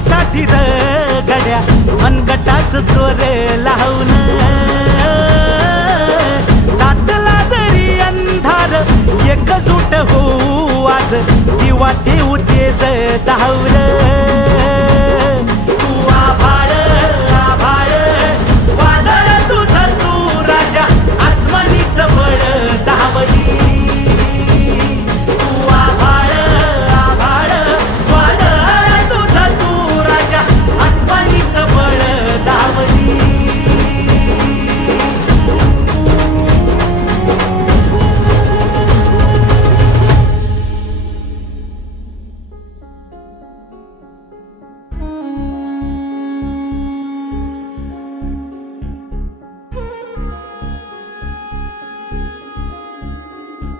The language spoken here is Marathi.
साठी गड्या मनगटाच जोर लावून दाटला जरी अंधार एकजूट होऊ आज दिवा देऊ तेज धावून